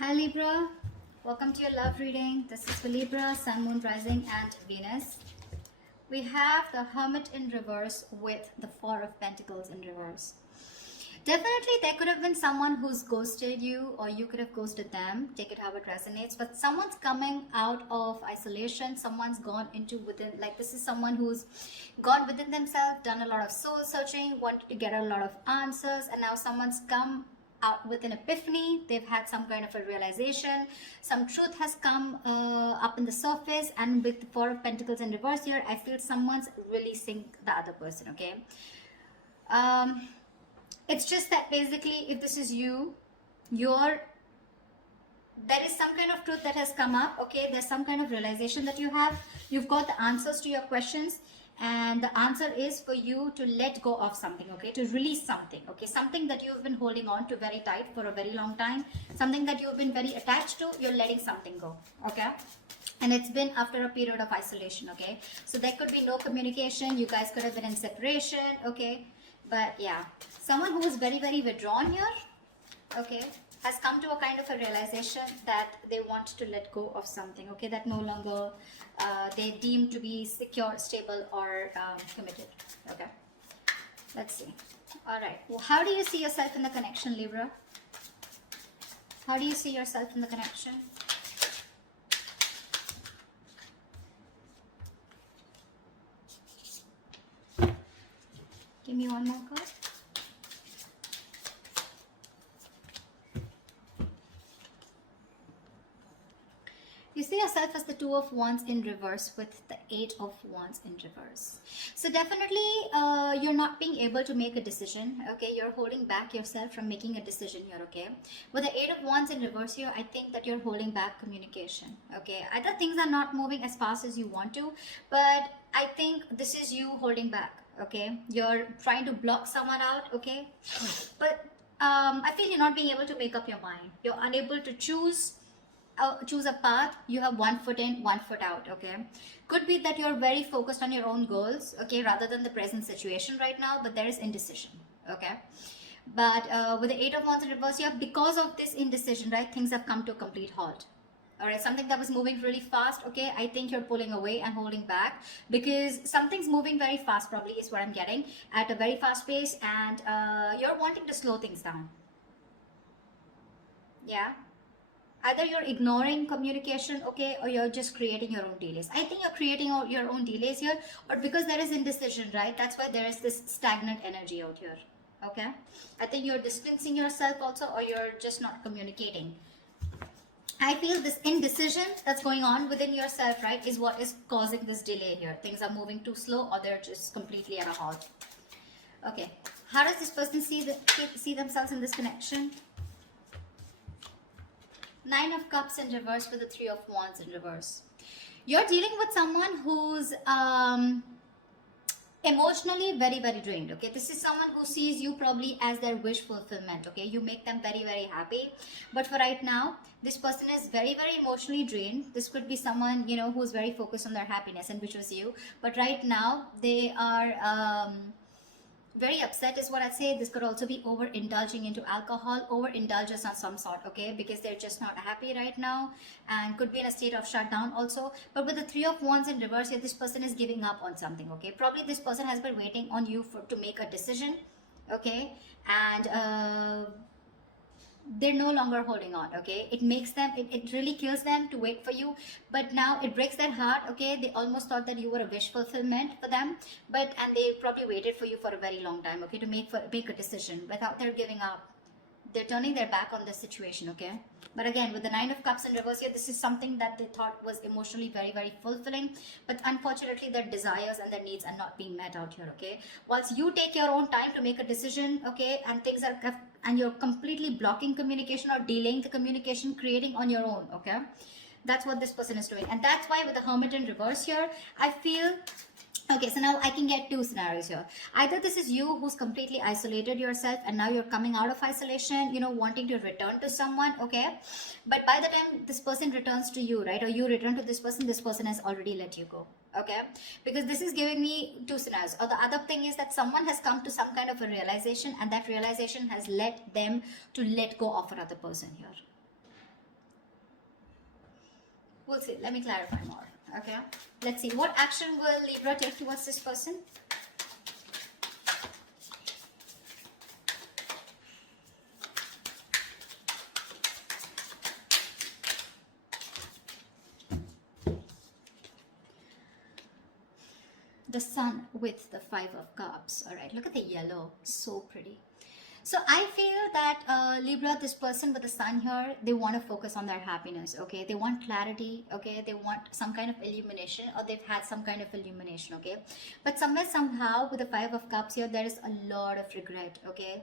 Hi Libra, welcome to your love reading. This is for Libra, Sun, Moon, Rising and Venus. We have the Hermit in reverse with the Four of Pentacles in reverse. Definitely there could have been someone who's ghosted you, or you could have ghosted them. Take it how it resonates. But someone's coming out of isolation. Someone's gone into within, like this is someone who's gone within themselves, done a lot of soul searching, wanted to get a lot of answers, and now someone's come out with an epiphany. They've had some kind of a realization. Some truth has come up in the surface, and with the Four of Pentacles in reverse here, I feel someone's releasing the other person. Okay. It's just that basically, if this is you, there is some kind of truth that has come up. Okay, there's some kind of realization that you have. You've got the answers to your questions, and the answer is for you to let go of something. Okay, to release something. Okay, something that you've been holding on to very tight for a very long time, something that you've been very attached to. You're letting something go. Okay. And it's been after a period of isolation. Okay, so there could be no communication. You guys could have been in separation. Okay, but yeah, someone who is very, very withdrawn here, okay, has come to a kind of a realization that they want to let go of something, okay, that no longer they deem to be secure, stable, or committed. Okay, let's see. All right, well, how do you see yourself in the connection, Libra? How do you see yourself in the connection? Give me one more card. You see yourself as the Two of Wands in reverse with the Eight of Wands in reverse. So definitely you're not being able to make a decision. Okay, you're holding back yourself from making a decision here. Okay, with the Eight of Wands in reverse here, I think that you're holding back communication. Okay, either things are not moving as fast as you want to, but I think this is you holding back. Okay, you're trying to block someone out. Okay, but I feel you're not being able to make up your mind. You're unable to choose a path. You have one foot in, one foot out. Okay, could be that you're very focused on your own goals, okay, rather than the present situation right now, but there is indecision. Okay, but with the Eight of Wands in reverse here, because of this indecision, right, things have come to a complete halt. All right, something that was moving really fast, okay, I think you're pulling away and holding back because something's moving very fast, probably is what I'm getting, at a very fast pace, and you're wanting to slow things down. Yeah, either you're ignoring communication, okay, or you're just creating your own delays. I think you're creating your own delays here, or because there is indecision, right, that's why there is this stagnant energy out here. Okay, I think you're distancing yourself also, or you're just not communicating. I feel this indecision that's going on within yourself, right, is what is causing this delay here. Things are moving too slow, or they're just completely at a halt. Okay, how does this person see themselves in this connection? Nine of Cups in reverse with the Three of Wands in reverse. You're dealing with someone who's emotionally very, very drained. Okay, this is someone who sees you probably as their wish fulfillment. Okay, you make them very, very happy, but for right now this person is very, very emotionally drained. This could be someone, you know, who's very focused on their happiness, and which was you, but right now they are very upset is what I'd say. This could also be overindulging into alcohol, overindulgence of some sort, okay, because they're just not happy right now, and could be in a state of shutdown also. But with the Three of Wands in reverse here, this person is giving up on something. Okay, probably this person has been waiting on you to make a decision. Okay, and they're no longer holding on. Okay, it makes them, it really kills them to wait for you, but now it breaks their heart. Okay, they almost thought that you were a wish fulfillment for them, and they probably waited for you for a very long time, okay, to make a decision. Without their giving up, they're turning their back on the situation. Okay, but again, with the Nine of Cups in reverse here, this is something that they thought was emotionally very, very fulfilling, but unfortunately their desires and their needs are not being met out here. Okay, whilst you take your own time to make a decision, okay, and things are, and you're completely blocking communication or delaying the communication, creating on your own. Okay, that's what this person is doing, and that's why with the Hermit in reverse here, I feel. Okay, so now I can get two scenarios here. Either this is you who's completely isolated yourself, and now you're coming out of isolation, you know, wanting to return to someone, okay? But by the time this person returns to you, right, or you return to this person has already let you go, okay? Because this is giving me two scenarios. Or the other thing is that someone has come to some kind of a realization, and that realization has led them to let go of another person here. We'll see. Let me clarify more. Okay. Let's see. What action will Libra take towards this person? The Sun with the Five of Cups. All right. Look at the yellow. So pretty. So I feel that Libra, this person with the Sun here, they want to focus on their happiness, okay? They want clarity, okay? They want some kind of illumination, or they've had some kind of illumination, okay? But somewhere, somehow, with the Five of Cups here, there is a lot of regret, okay?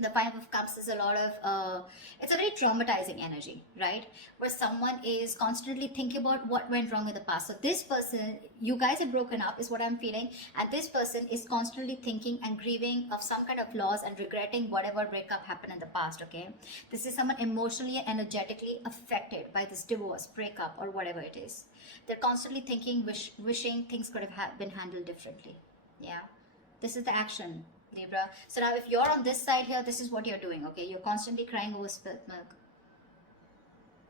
The Five of Cups is a lot of, it's a very traumatizing energy, right? Where someone is constantly thinking about what went wrong in the past. So this person, you guys have broken up is what I'm feeling. And this person is constantly thinking and grieving of some kind of loss and regretting whatever breakup happened in the past, okay? This is someone emotionally and energetically affected by this divorce, breakup, or whatever it is. They're constantly thinking, wishing things could have been handled differently. Yeah, this is the action, Libra. So now if you're on this side here, this is what you're doing, okay? You're constantly crying over spilt milk.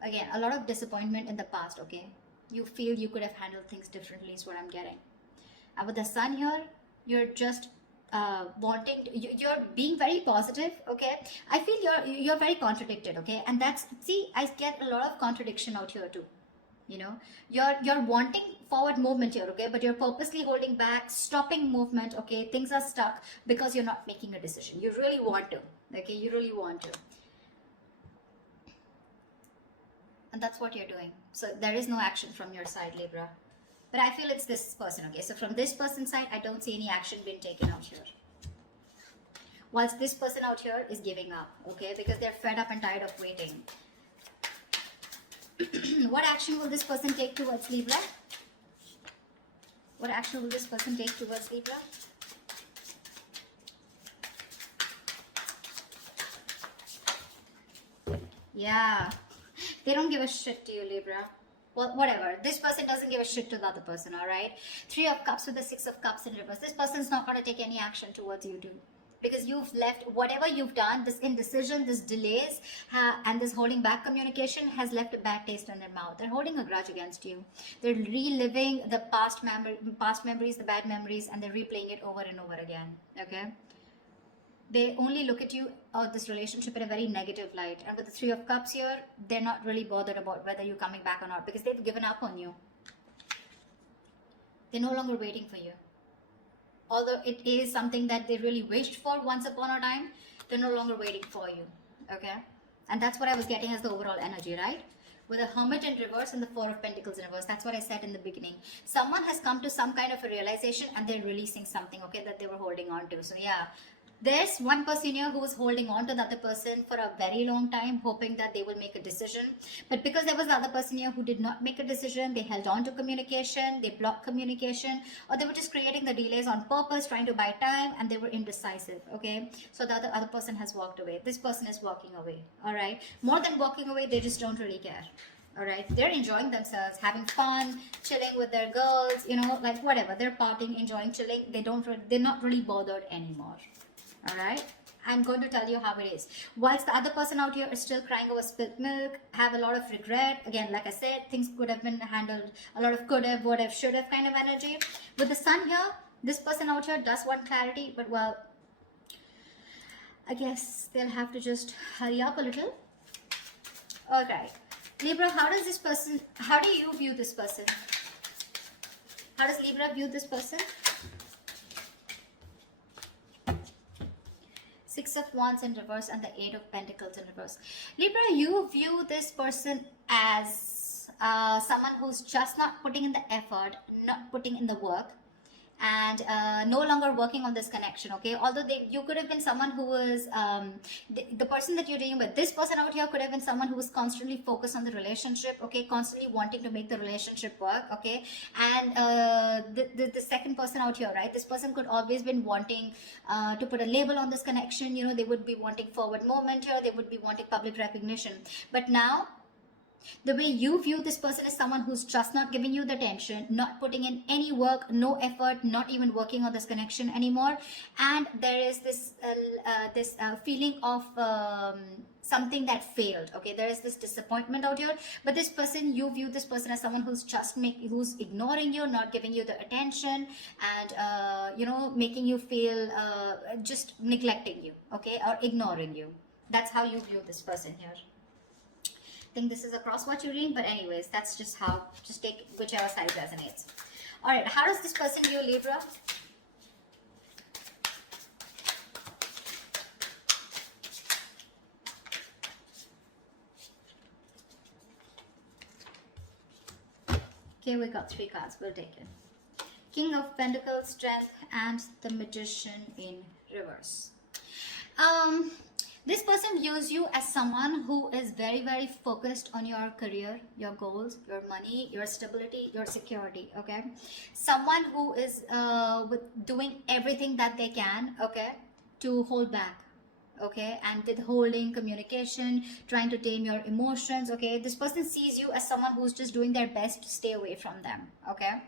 Again, a lot of disappointment in the past, okay? You feel you could have handled things differently is what I'm getting. And with the Sun here, you're just you're being very positive, okay? I feel you're very contradicted, okay? And that's, see, I get a lot of contradiction out here too. You know, you're wanting forward movement here, okay, but you're purposely holding back, stopping movement, okay? Things are stuck because you're not making a decision. You really want to, okay? You really want to, and that's what you're doing. So there is no action from your side, Libra, but I feel it's this person, okay? So from this person's side, I don't see any action being taken out here, whilst this person out here is giving up, okay, because they're fed up and tired of waiting. What action will this person take towards Libra? What action will this person take towards Libra? Yeah, they don't give a shit to you, Libra. Well, whatever. This person doesn't give a shit to the other person, all right? Three of Cups with the Six of Cups in reverse. This person's not going to take any action towards you too. Because you've left, whatever you've done, this indecision, this delays, and this holding back communication has left a bad taste in their mouth. They're holding a grudge against you. They're reliving the past memories, the bad memories, and they're replaying it over and over again, okay? They only look at you or this relationship in a very negative light. And with the Three of Cups here, they're not really bothered about whether you're coming back or not, because they've given up on you. They're no longer waiting for you. Although it is something that they really wished for once upon a time, they're no longer waiting for you, okay? And that's what I was getting as the overall energy, right? With a Hermit in reverse and the Four of Pentacles in reverse. That's what I said in the beginning. Someone has come to some kind of a realization and they're releasing something, okay, that they were holding on to. So yeah, there's one person here who was holding on to the other person for a very long time, hoping that they will make a decision. But because there was the other person here who did not make a decision, they held on to communication, they blocked communication, or they were just creating the delays on purpose, trying to buy time, and they were indecisive, okay? So the other person has walked away. This person is walking away, all right? More than walking away, they just don't really care. All right, they're enjoying themselves, having fun, chilling with their girls, you know, like whatever. They're partying, enjoying, chilling. They're not really bothered anymore. All right, I'm going to tell you how it is. Whilst the other person out here is still crying over spilt milk, have a lot of regret. Again, like I said, things could have been handled. A lot of could have, would have, should have kind of energy. With the Sun here, this person out here does want clarity, but well, I guess they'll have to just hurry up a little. All right, Libra, how do you view this person? How does Libra view this person? Six of Wands in reverse and the Eight of Pentacles in reverse. Libra, you view this person as someone who's just not putting in the effort, not putting in the work, and no longer working on this connection, okay? Although you could have been someone who was the person that you're dealing with. This person out here could have been someone who was constantly focused on the relationship, okay? Constantly wanting to make the relationship work, okay? And the second person out here, right? This person could always been wanting to put a label on this connection. You know, they would be wanting forward movement here. They would be wanting public recognition. But now, the way you view this person is someone who's just not giving you the attention, not putting in any work, no effort, not even working on this connection anymore. And there is this feeling of something that failed. Okay, there is this disappointment out here, but this person, you view this person as someone who's who's ignoring you, not giving you the attention, and you know, making you feel just neglecting you, okay, or ignoring you. That's how you view this person here. I think this is a cross-watch reading, but anyways, that's just how, just take whichever side resonates. All right, how does this person view Libra? Okay, we got 3 cards. We'll take it. King of Pentacles, Strength, and the Magician in reverse. This person views you as someone who is very, very focused on your career, your goals, your money, your stability, your security, okay? Someone who is doing everything that they can, okay, to hold back, okay, and withholding communication, trying to tame your emotions, okay? This person sees you as someone who's just doing their best to stay away from them, okay?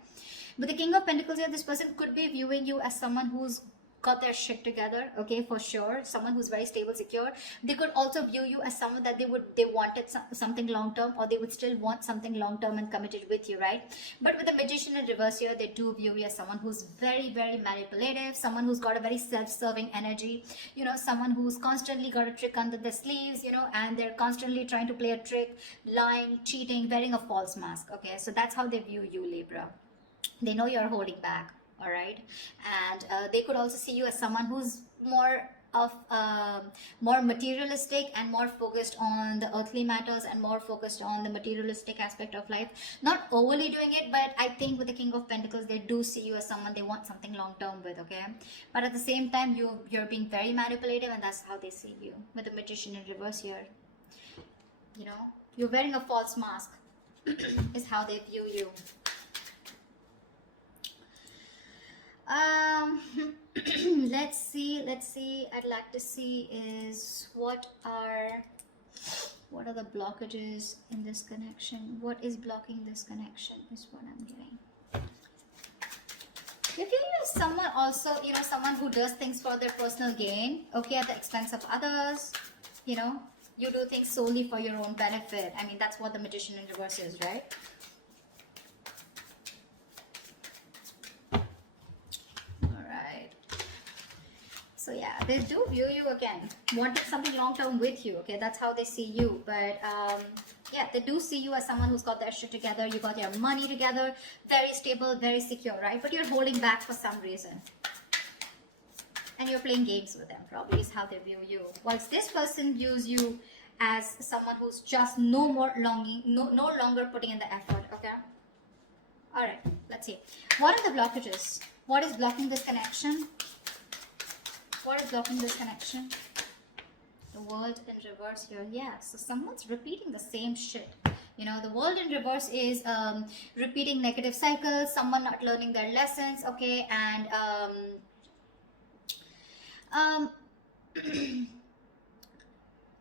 But the King of Pentacles here, this person could be viewing you as someone who's got their shit together, okay, for sure. Someone who's very stable, secure. They could also view you as someone that they wanted something long term, or they would still want something long term and committed with you, right? But with the Magician in reverse here, they do view you as someone who's very, very manipulative, someone who's got a very self-serving energy, you know, someone who's constantly got a trick under their sleeves, you know, and they're constantly trying to play a trick, lying, cheating, wearing a false mask, okay? So that's how they view you, Libra. They know you're holding back. All right, and they could also see you as someone who's more materialistic and more focused on the earthly matters and more focused on the materialistic aspect of life. Not overly doing it, but I think with the King of Pentacles, they do see you as someone they want something long term with, okay? But at the same time, you're being very manipulative, and that's how they see you with the Magician in reverse here. You know, you're wearing a false mask is how they view you. Let's see, I'd like to see is what are the blockages in this connection. What is blocking this connection is what I'm getting. If you use someone also, you know, someone who does things for their personal gain, okay, at the expense of others, you know, you do things solely for your own benefit. I mean, that's what the Magician in reverse is, right? So yeah, they do view you again, wanting something long term with you, okay? That's how they see you. But yeah, they do see you as someone who's got their shit together, you got your money together, very stable, very secure, right? But you're holding back for some reason. And you're playing games with them, probably is how they view you. Whilst this person views you as someone who's just no longer putting in the effort, okay? Alright, let's see. What are the blockages? What is blocking this connection? What is blocking this connection? The World in reverse here. Yeah, so someone's repeating the same shit. You know, the World in reverse is repeating negative cycles, someone not learning their lessons, okay, and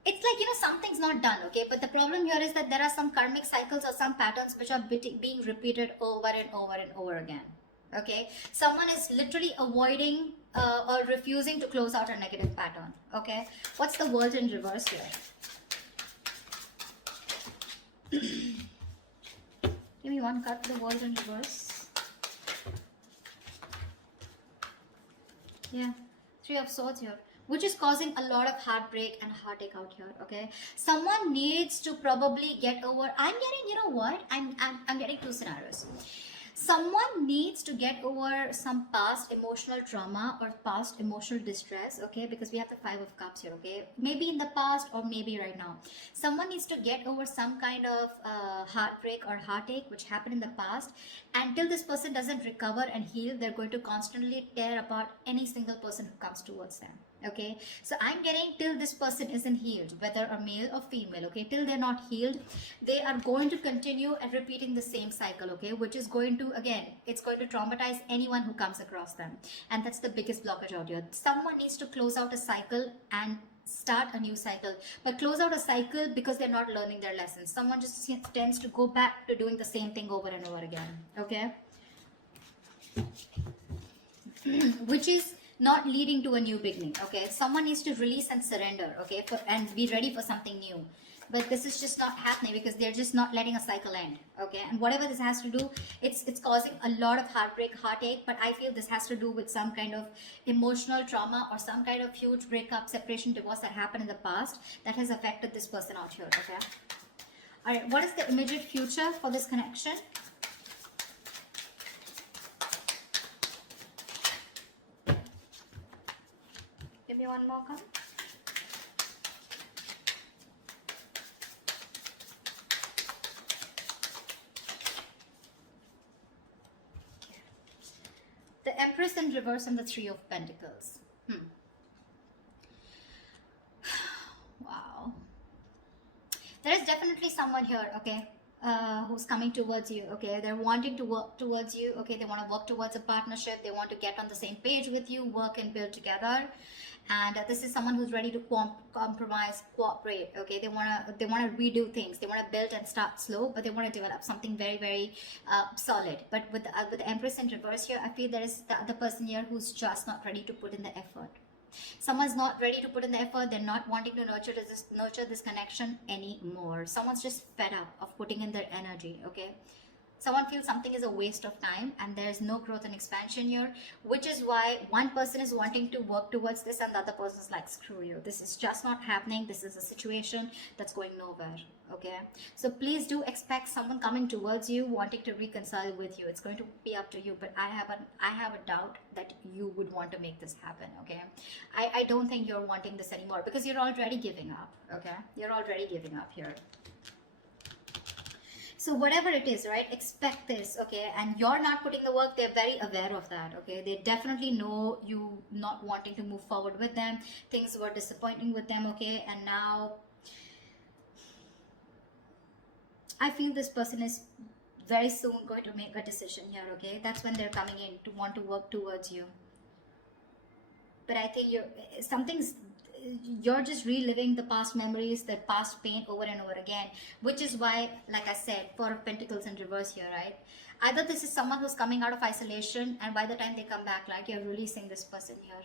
it's like, you know, something's not done, okay, but the problem here is that there are some karmic cycles or some patterns which are being repeated over and over and over again, okay? Someone is literally avoiding or refusing to close out a negative pattern, okay? What's the World in reverse here? Give me one card for the World in reverse. Yeah, 3 of Swords here, which is causing a lot of heartbreak and heartache out here, okay? Someone needs to probably get over, I'm getting, you know what, I'm getting 2 scenarios. Someone needs to get over some past emotional trauma or past emotional distress, okay? Because we have the 5 of Cups here, okay? Maybe in the past or maybe right now. Someone needs to get over some kind of heartbreak or heartache which happened in the past. Until this person doesn't recover and heal, they're going to constantly tear apart any single person who comes towards them, okay? So I'm getting till this person isn't healed, whether a male or female, okay? Till they're not healed, they are going to continue and repeating the same cycle, okay? Which is going to, again, it's going to traumatize anyone who comes across them. And that's the biggest blockage out here. Someone needs to close out a cycle and start a new cycle, but close out a cycle because they're not learning their lessons. Someone just tends to go back to doing the same thing over and over again, okay? Which is not leading to a new beginning. Okay, someone needs to release and surrender, okay, and be ready for something new. But this is just not happening because they're just not letting a cycle end. Okay, and whatever this has to do, it's causing a lot of heartbreak, heartache. But I feel this has to do with some kind of emotional trauma or some kind of huge breakup, separation, divorce that happened in the past that has affected this person out here. Okay, all right, what is the immediate future for this connection? Give me one more card. The Empress in reverse and the Three of Pentacles. Wow. There is definitely someone here, okay, who's coming towards you, okay. They're wanting to work towards you, okay. They want to work towards a partnership. They want to get on the same page with you, work and build together. And this is someone who's ready to compromise, cooperate, okay. They want to redo things. They want to build and start slow, but they want to develop something very, very solid. But with the Empress in reverse here, I feel there is the other person here who's just not ready to put in the effort. Someone's not ready to put in the effort. They're not wanting to nurture this connection anymore. Someone's just fed up of putting in their energy, okay. Someone feels something is a waste of time and there's no growth and expansion here, which is why one person is wanting to work towards this and the other person is like, screw you, this is just not happening. This is a situation that's going nowhere, okay. So please do expect someone coming towards you wanting to reconcile with you. It's going to be up to you, but I have a doubt that you would want to make this happen, okay. I don't think you're wanting this anymore because you're already giving up, okay. You're already giving up here. So whatever it is, right, expect this, okay. And you're not putting the work. They're very aware of that, okay. They definitely know you not wanting to move forward with them. Things were disappointing with them, okay. And now I feel this person is very soon going to make a decision here, okay. That's when they're coming in to want to work towards you. But I think you're just reliving the past memories, the past pain over and over again, which is why, like I said, Four of Pentacles in reverse here, right? Either this is someone who's coming out of isolation and by the time they come back, like, you're releasing this person here.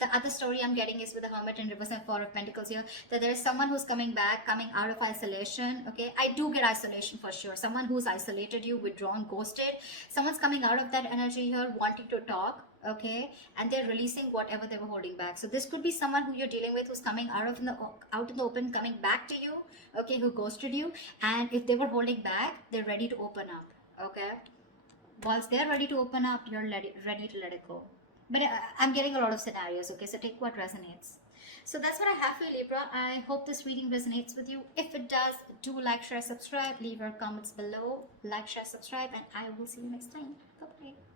The other story I'm getting is with the Hermit in reverse and Four of Pentacles here, that there is someone who's coming back, coming out of isolation, okay. I do get isolation for sure. Someone who's isolated you, withdrawn, ghosted. Someone's coming out of that energy here, wanting to talk, okay, and they're releasing whatever they were holding back. So this could be someone who you're dealing with who's coming out in the open, coming back to you, okay, who ghosted you. And if they were holding back, they're ready to open up, okay. Once they're ready to open up, you're ready to let it go. But I'm getting a lot of scenarios, okay, so take what resonates. So that's what I have for you, Libra. I hope this reading resonates with you. If it does, do like, share, subscribe, leave your comments below, like, share, subscribe, and I will see you next time. Bye-bye.